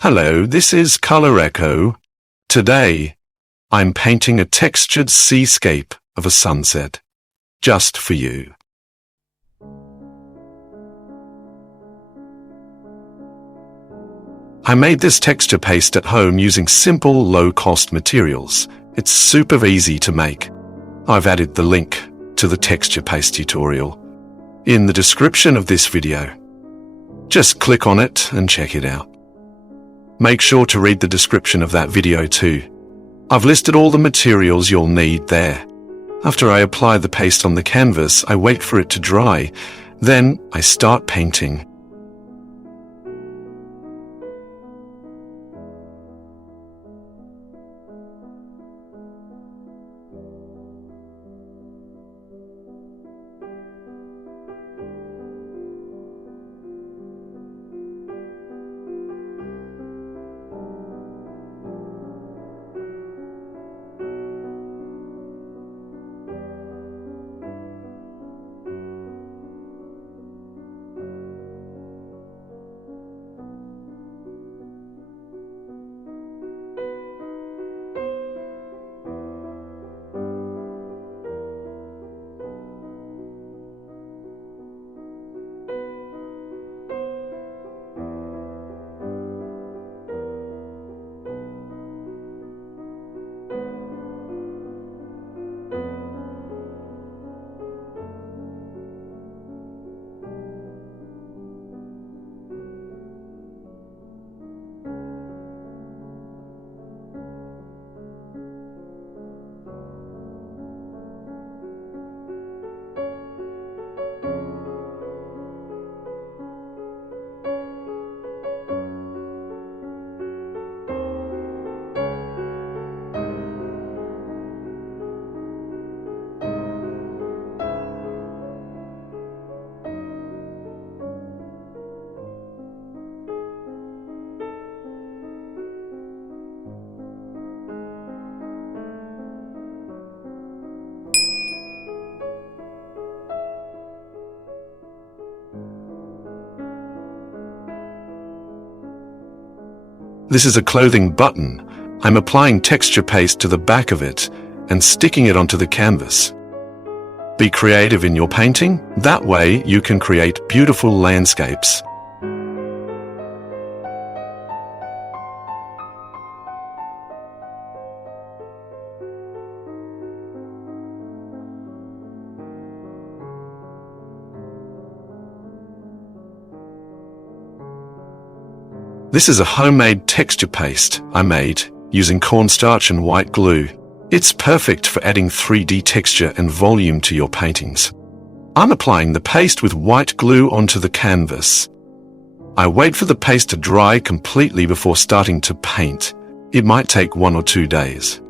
Hello, this is Color Echo. Today, I'm painting a textured seascape of a sunset, just for you. I made this texture paste at home using simple, low-cost materials. It's super easy to make. I've added the link to the texture paste tutorial in the description of this video. Just click on it and check it out. Make sure to read the description of that video too. I've listed all the materials you'll need there. After I apply the paste on the canvas, I wait for it to dry. Then I start painting. This is a clothing button. I'm applying texture paste to the back of it and sticking it onto the canvas. Be creative in your painting. That way you can create beautiful landscapes. This is a homemade texture paste I made using cornstarch and white glue. It's perfect for adding 3D texture and volume to your paintings. I'm applying the paste with white glue onto the canvas. I wait for the paste to dry completely before starting to paint. It might take 1 or 2 days.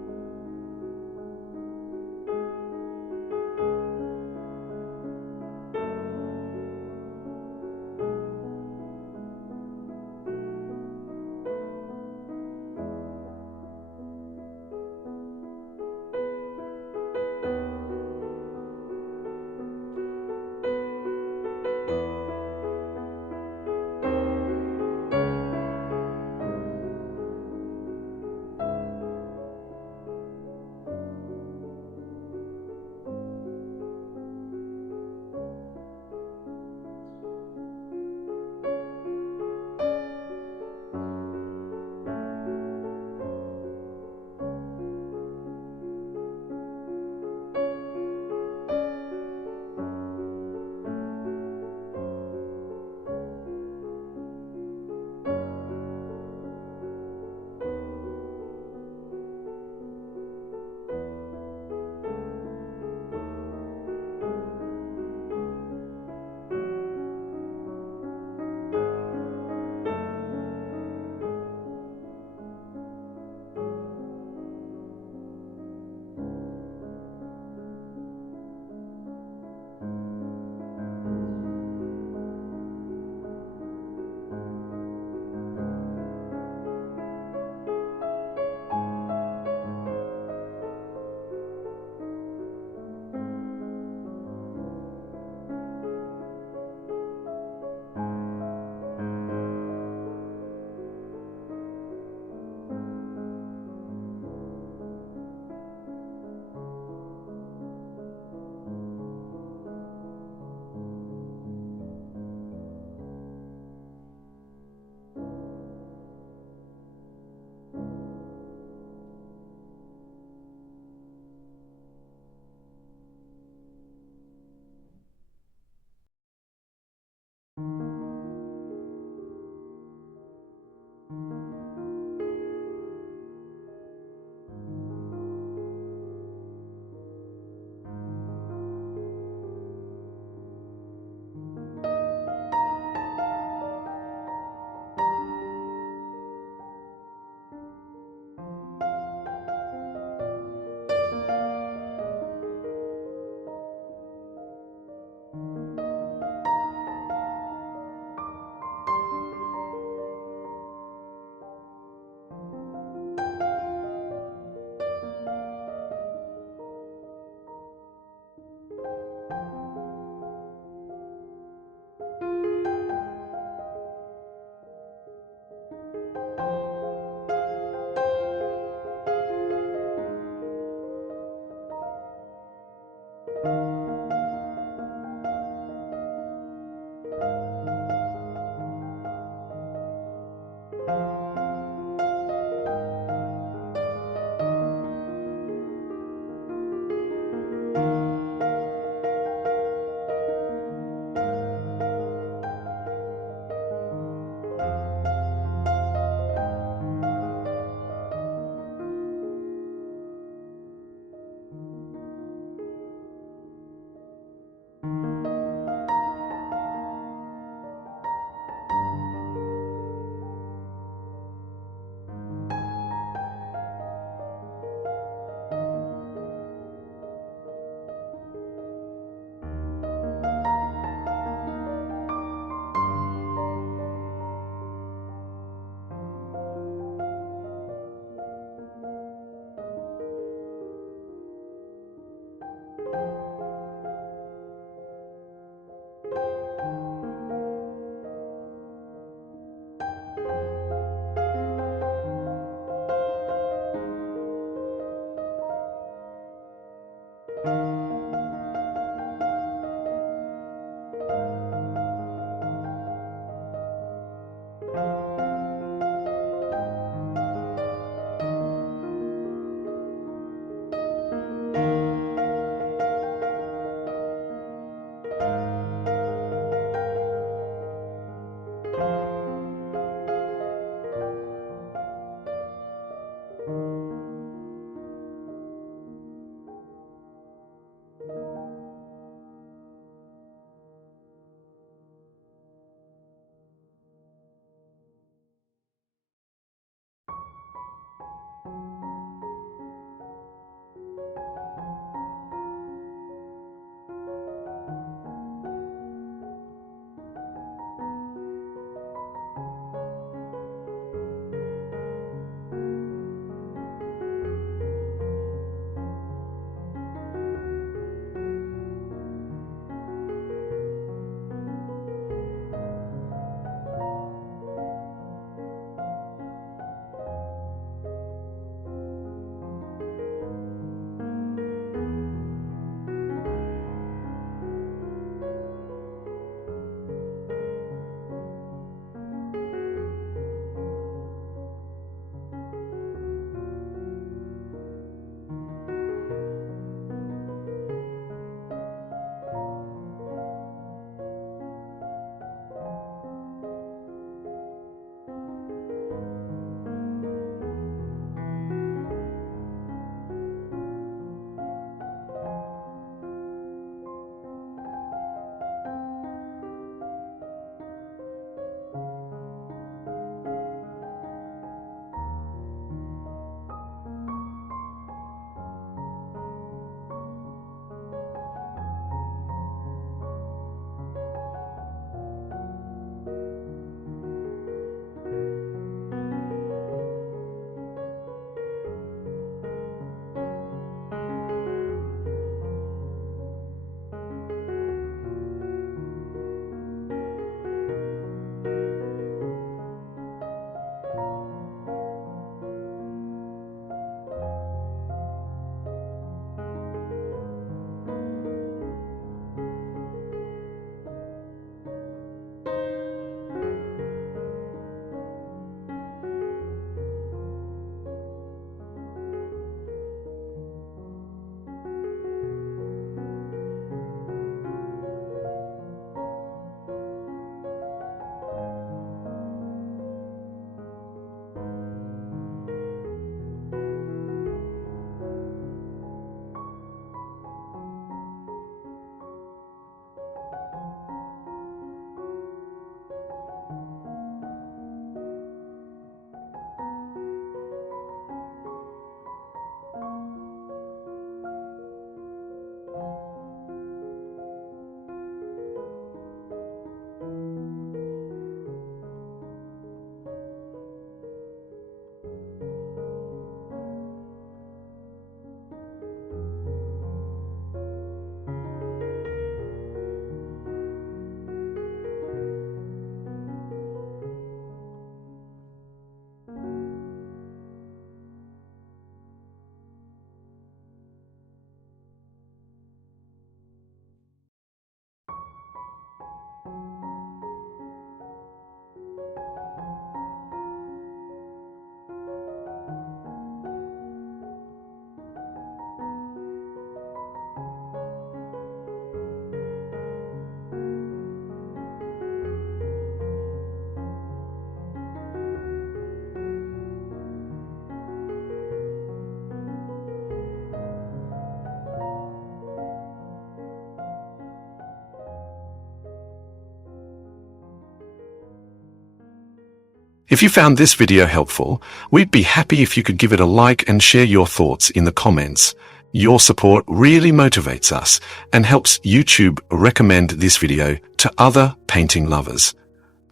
If you found this video helpful, we'd be happy if you could give it a like and share your thoughts in the comments. Your support really motivates us and helps YouTube recommend this video to other painting lovers.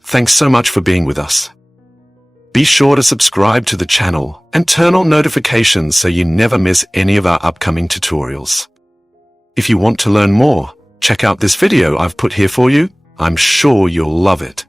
Thanks so much for being with us. Be sure to subscribe to the channel and turn on notifications so you never miss any of our upcoming tutorials. If you want to learn more, check out this video I've put here for you. I'm sure you'll love it.